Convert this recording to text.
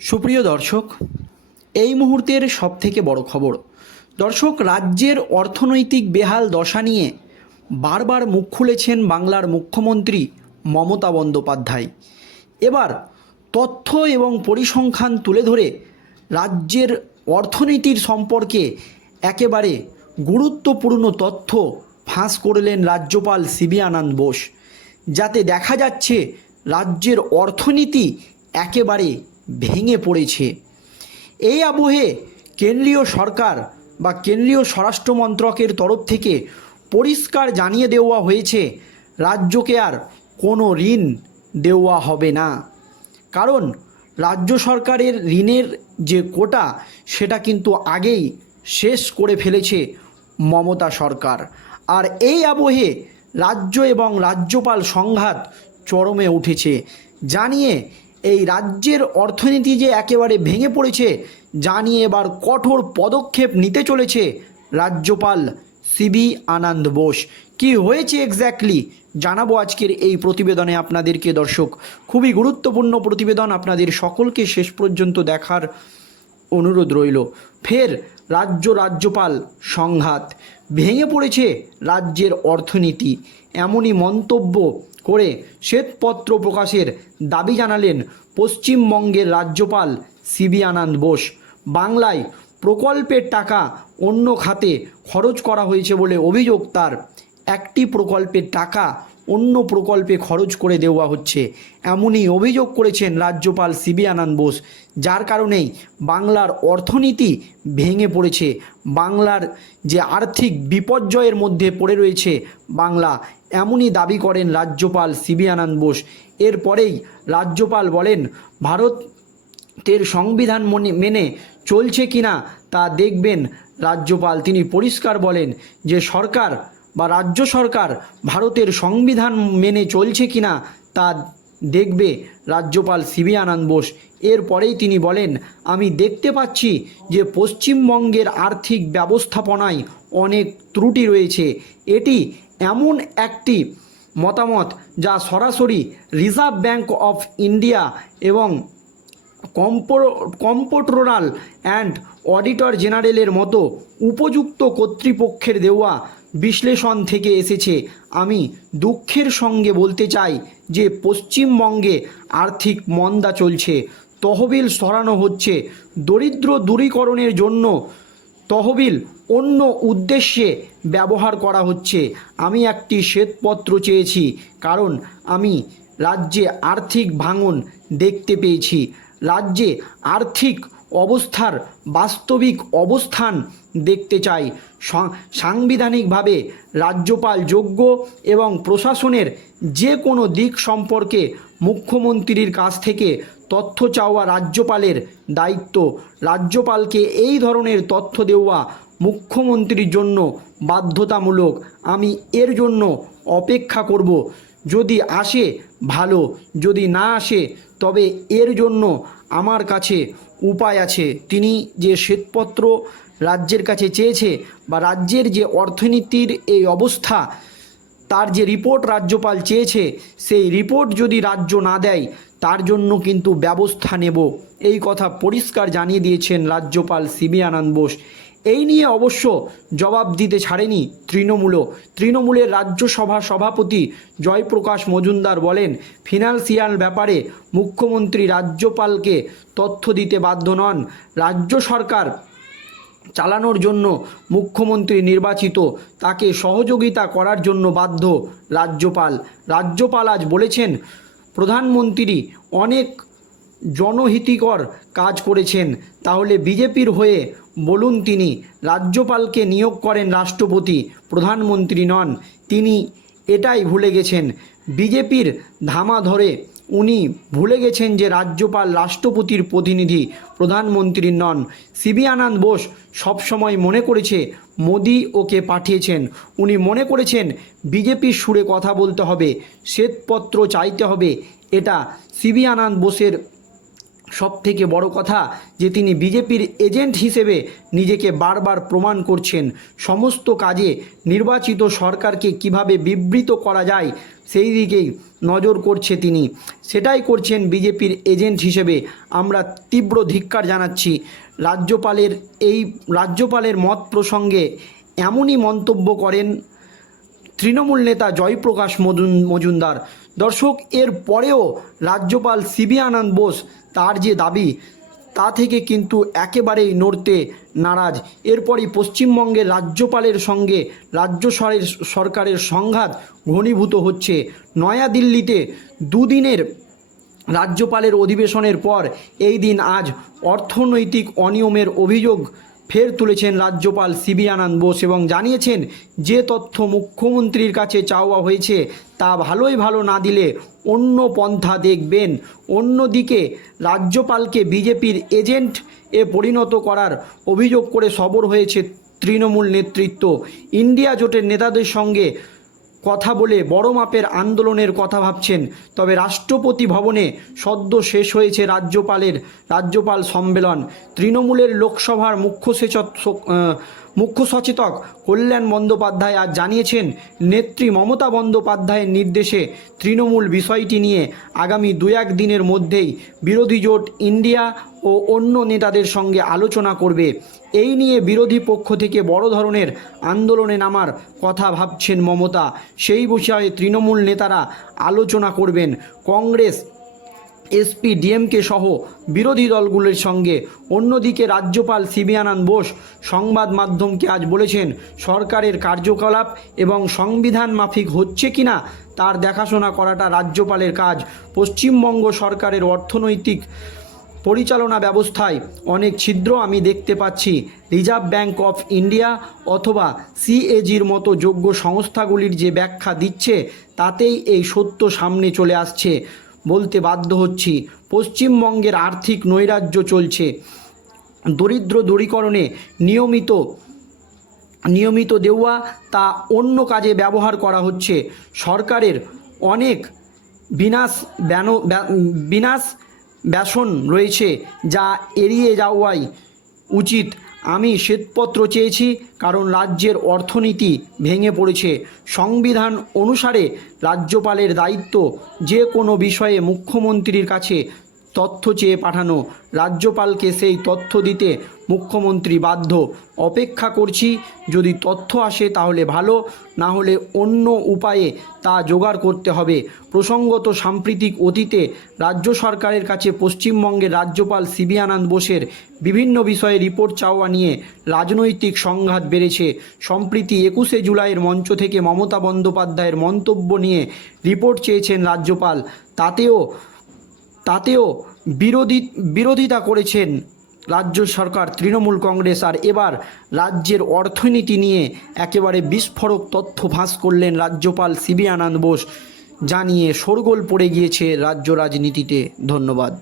সুপ্রিয় দর্শক, এই মুহূর্তের সবথেকে বড় খবর, দর্শক, রাজ্যের অর্থনৈতিক বেহাল দশা নিয়ে বারবার মুখ খুলেছেন বাংলার মুখ্যমন্ত্রী মমতা বন্দ্যোপাধ্যায়। এবার তথ্য এবং পরিসংখ্যান তুলে ধরে রাজ্যের অর্থনীতির সম্পর্কে একেবারে গুরুত্বপূর্ণ তথ্য ফাঁস করলেন রাজ্যপাল সিবি আনন্দ বোস। যাতে দেখা যাচ্ছে রাজ্যের অর্থনীতি একেবারে ভেঙে পড়েছে। এই আবহে কেন্দ্রীয় সরকার বা কেন্দ্রীয় স্বরাষ্ট্র মন্ত্রকের তরফ থেকে পরিষ্কার জানিয়ে দেওয়া হয়েছে, রাজ্যকে আর কোনো ঋণ দেওয়া হবে না। কারণ রাজ্য সরকারের ঋণের যে কোটা, সেটা কিন্তু আগেই শেষ করে ফেলেছে মমতা সরকার। আর এই আবহে রাজ্য এবং রাজ্যপাল সংঘাত চরমে উঠেছে। জানিয়ে এই রাজ্যের অর্থনীতি যে একেবারে ভেঙে পড়েছে, যা নিয়ে এবার কঠোর পদক্ষেপ নিতে চলেছে রাজ্যপাল সিবি আনন্দ বোস। কি হয়েছে এক্স্যাক্টলি জানাব আজকের এই প্রতিবেদনে আপনাদেরকে দর্শক। খুবই গুরুত্বপূর্ণ প্রতিবেদন আপনাদের সকলকে শেষ পর্যন্ত দেখার অনুরোধ রইল। ফের রাজ্য রাজ্যপাল সংঘাত। ভেঙে পড়েছে রাজ্যের অর্থনীতি। এমনই মন্তব্য করে শ্বেতপত্র প্রকাশের দাবি জানালেন পশ্চিমবঙ্গের রাজ্যপাল সিবি আনন্দ বোস। বাংলায় প্রকল্পের টাকা অন্য খাতে খরচ করা হয়েছে বলে অভিযোগ তার। একটি প্রকল্পের টাকা অন্য প্রকল্পে খরচ করে দেওয়া হচ্ছে। এমনই অভিযোগ করেছেন রাজ্যপাল সিবি আনন্দ বোস, যার কারণেই বাংলার অর্থনীতি ভেঙে পড়েছে। বাংলার যে আর্থিক বিপর্যয়ের মধ্যে পড়ে রয়েছে বাংলা, এমনই দাবি করেন রাজ্যপাল সিবি আনন্দ বোস। এরপরেই রাজ্যপাল বলেন, ভারতের সংবিধান মনে- মেনে চলছে কিনা তা দেখবেন। রাজ্যপাল তিনি পরিষ্কার বলেন যে সরকার বা রাজ্য সরকার ভারতের সংবিধান মেনে চলছে কিনা তা দেখবে রাজ্যপাল সিবি আনন্দ বোস। এরপরেই তিনি বলেন, আমি দেখতে পাচ্ছি যে পশ্চিমবঙ্গের আর্থিক ব্যবস্থাপনায় অনেক ত্রুটি রয়েছে। এটি এমন একটি মতামত যা সরাসরি রিজার্ভ ব্যাঙ্ক অফ ইন্ডিয়া এবং কম্পো কম্পোট্রোনাল অ্যান্ড অডিটর জেনারেলের মতো উপযুক্ত কর্তৃপক্ষের দেওয়া বিশ্লেষণ থেকে এসেছে, আমি দুঃখের সঙ্গে বলতে চাই যে পশ্চিমবঙ্গে আর্থিক মন্দা চলছে, তহবিল সরানো হচ্ছে, দরিদ্র দূরীকরণের জন্য তহবিল অন্য উদ্দেশ্যে ব্যবহার করা হচ্ছে। আমি একটি শ্বেতপত্র চেয়েছি, কারণ আমি রাজ্যে আর্থিক ভাঙন দেখতে পেয়েছি। রাজ্যে আর্থিক অবস্থার বাস্তবিক অবস্থান দেখতে চাই। সাংবিধানিকভাবে রাজ্যপাল যোগ্য এবং প্রশাসনের যে কোনো দিক সম্পর্কে মুখ্যমন্ত্রীর কাছ থেকে তথ্য চাওয়া রাজ্যপালের দায়িত্ব। রাজ্যপালকে এই ধরনের তথ্য দেওয়া মুখ্যমন্ত্রীর জন্য বাধ্যতামূলক। আমি এর জন্য অপেক্ষা করব। যদি আসে, ভালো। যদি না আসে, তবে এর জন্য আমার কাছে উপায় আছে। তিনি যে শ্বেতপত্র রাজ্যের কাছে চেয়েছে বা রাজ্যের যে অর্থনীতির এই অবস্থা, তার যে রিপোর্ট রাজ্যপাল চেয়েছে, সেই রিপোর্ট যদি রাজ্য না দেয়, তার জন্য কিন্তু ব্যবস্থা নেব। এই কথা পরিষ্কার জানিয়ে দিয়েছেন রাজ্যপাল সিবি আনন্দ বোস। এই নিয়ে অবশ্য জবাব দিতে ছাড়েনি তৃণমূলও। তৃণমূলের রাজ্যসভা সভাপতি জয়প্রকাশ মজুমদার বলেন, ফিনান্সিয়াল ব্যাপারে মুখ্যমন্ত্রী রাজ্যপালকে তথ্য দিতে বাধ্য নন। রাজ্য সরকার চালানোর জন্য মুখ্যমন্ত্রী নির্বাচিত, তাকে সহযোগিতা করার জন্য বাধ্য রাজ্যপাল। রাজ্যপাল আজ বলেছেন, প্রধানমন্ত্রী অনেক জনহিতিকর কাজ করেছেন, তাহলে বিজেপির হয়ে বলুন তিনি, রাজ্যপালকে নিয়োগ করেন রাষ্ট্রপতি, প্রধানমন্ত্রী নন। তিনি এটাই ভুলে গেছেন, বিজেপির ধামা ধরে উনি ভুলে গেছেন যে রাজ্যপাল রাষ্ট্রপতির প্রতিনিধি প্রধানমন্ত্রী নন। সিবি আনন্দ বোস সবসময় মনে করেছে মোদি ওকে পাঠিয়েছেন। উনি মনে করেছেন বিজেপির সুরে কথা বলতে হবে, শ্বেতপত্র চাইতে হবে, এটা সিবি আনন্দ বোসের সব থেকে বড় কথা যে তিনি বিজেপির এজেন্ট হিসেবে নিজেকে বারবার প্রমাণ করছেন। সমস্ত কাজে নির্বাচিত সরকারকে কীভাবে বিবৃত করা যায়, সেই দিকেই নজর করছে তিনি। সেটাই করছেন বিজেপির এজেন্ট হিসেবে। আমরা তীব্র ধিক্কার জানাচ্ছি। রাজ্যপালের এই রাজ্যপালের মত প্রসঙ্গে এমনই মন্তব্য করেন তৃণমূল নেতা জয়প্রকাশ মজুমদার। দর্শক, এর পরেও রাজ্যপাল সিবি আনন্দ বোস তার যে দাবি, তা থেকে কিন্তু একেবারেই নড়তে নারাজ। এরপরই পশ্চিমবঙ্গের রাজ্যপালের সঙ্গে রাজ্য সরের- সরকারের সংঘাত ঘনীভূত হচ্ছে। নয়াদিল্লিতে দুদিনের রাজ্যপালের অধিবেশনের পর এই দিন আজ অর্থনৈতিক অনিয়মের অভিযোগ ফের তুলেছেন রাজ্যপাল সিবি আনন্দ বোস এবং জানিয়েছেন যে তথ্য মুখ্যমন্ত্রীর কাছে চাওয়া হয়েছে তা ভালোই ভালো না দিলে অন্য পন্থা দেখবেন। অন্যদিকে রাজ্যপালকে বিজেপির এজেন্ট এ পরিণত করার অভিযোগ করে সবর হয়েছে তৃণমূল নেতৃত্ব। ইন্ডিয়া জোটের নেতাদের সঙ্গে কথা বলে বড় মাপের আন্দোলনের কথা ভাবছেন। তবে রাষ্ট্রপতি ভবনে সদ্য শেষ হয়েছে রাজ্যপালের রাজ্যপাল সম্মেলন। তৃণমূলের লোকসভার মুখ্য মুখ্য সচেতক কল্যাণ বন্দ্যোপাধ্যায় আজ জানিয়েছেন, নেত্রী মমতা বন্দ্যোপাধ্যায়ের নির্দেশে তৃণমূল বিষয়টি নিয়ে আগামী দু এক দিনের মধ্যেই বিরোধী জোট ইন্ডিয়া ও অন্য নেতাদের সঙ্গে আলোচনা করবে। এই নিয়ে বিরোধী পক্ষ থেকে বড় ধরনের আন্দোলনে নামার কথা ভাবছেন মমতা। সেই বিষয়ে তৃণমূল নেতারা আলোচনা করবেন। কংগ্রেস এসপি, ডিএমকে সহ বিরোধী দলগুলির সঙ্গে। অন্যদিকে রাজ্যপাল সিবি আনন্দ বোস সংবাদ মাধ্যমকে আজ বলেছেন, সরকারের কার্যকলাপ এবং সংবিধান মাফিক হচ্ছে কিনা তার দেখাশোনা করাটা রাজ্যপালের কাজ। পশ্চিমবঙ্গ সরকারের অর্থনৈতিক পরিচালনা ব্যবস্থায় অনেক ছিদ্র আমি দেখতে পাচ্ছি। রিজার্ভ ব্যাঙ্ক অফ ইন্ডিয়া অথবা সিএজির মতো যোগ্য সংস্থাগুলির যে ব্যাখ্যা দিচ্ছে, তাতেই এই সত্য সামনে চলে আসছে। বলতে বাধ্য হচ্ছি। পশ্চিমবঙ্গের আর্থিক নৈরাজ্য চলছে। দরিদ্র দূরীকরণে নিয়মিত নিয়মিত দেওয়া তা অন্য কাজে ব্যবহার করা হচ্ছে। সরকারের অনেক বিনাশ ব্যান, বিনাশ ব্যাসন রয়েছে যা এড়িয়ে যাওয়াই উচিত। আমি শ্বেতপত্র চেয়েছি কারণ রাজ্যের অর্থনীতি ভেঙে পড়েছে। সংবিধান অনুসারে রাজ্যপালের দায়িত্ব যে কোনো বিষয়ে মুখ্যমন্ত্রীর কাছে তথ্য চেয়ে পাঠানো। রাজ্যপালকে সেই তথ্য দিতে মুখ্যমন্ত্রী বাধ্য। অপেক্ষা করছি, যদি তথ্য আসে তাহলে ভালো, না হলে অন্য উপায়ে তা জোগাড় করতে হবে। প্রসঙ্গত সাম্প্রতিক অতীতে রাজ্য সরকারের কাছে পশ্চিমবঙ্গের রাজ্যপাল সিবি আনন্দ বোসের বিভিন্ন বিষয়ে রিপোর্ট চাওয়া নিয়ে রাজনৈতিক সংঘাত বেড়েছে। সম্প্রতি একুশে জুলাইয়ের মঞ্চ থেকে মমতা বন্দ্যোপাধ্যায়ের মন্তব্য নিয়ে রিপোর্ট চেয়েছেন রাজ্যপাল। তাতেও তাতেও বিরোধী, বিরোধিতা করেছেন রাজ্য সরকার, তৃণমূল কংগ্রেস। আর এবার রাজ্যের অর্থনীতি নিয়ে একেবারে বিস্ফোরক তথ্য ফাঁস করলেন রাজ্যপাল সিবি আনন্দ বোস, জানিয়ে শোরগোল পড়ে গিয়েছে রাজ্য রাজনীতিতে। ধন্যবাদ।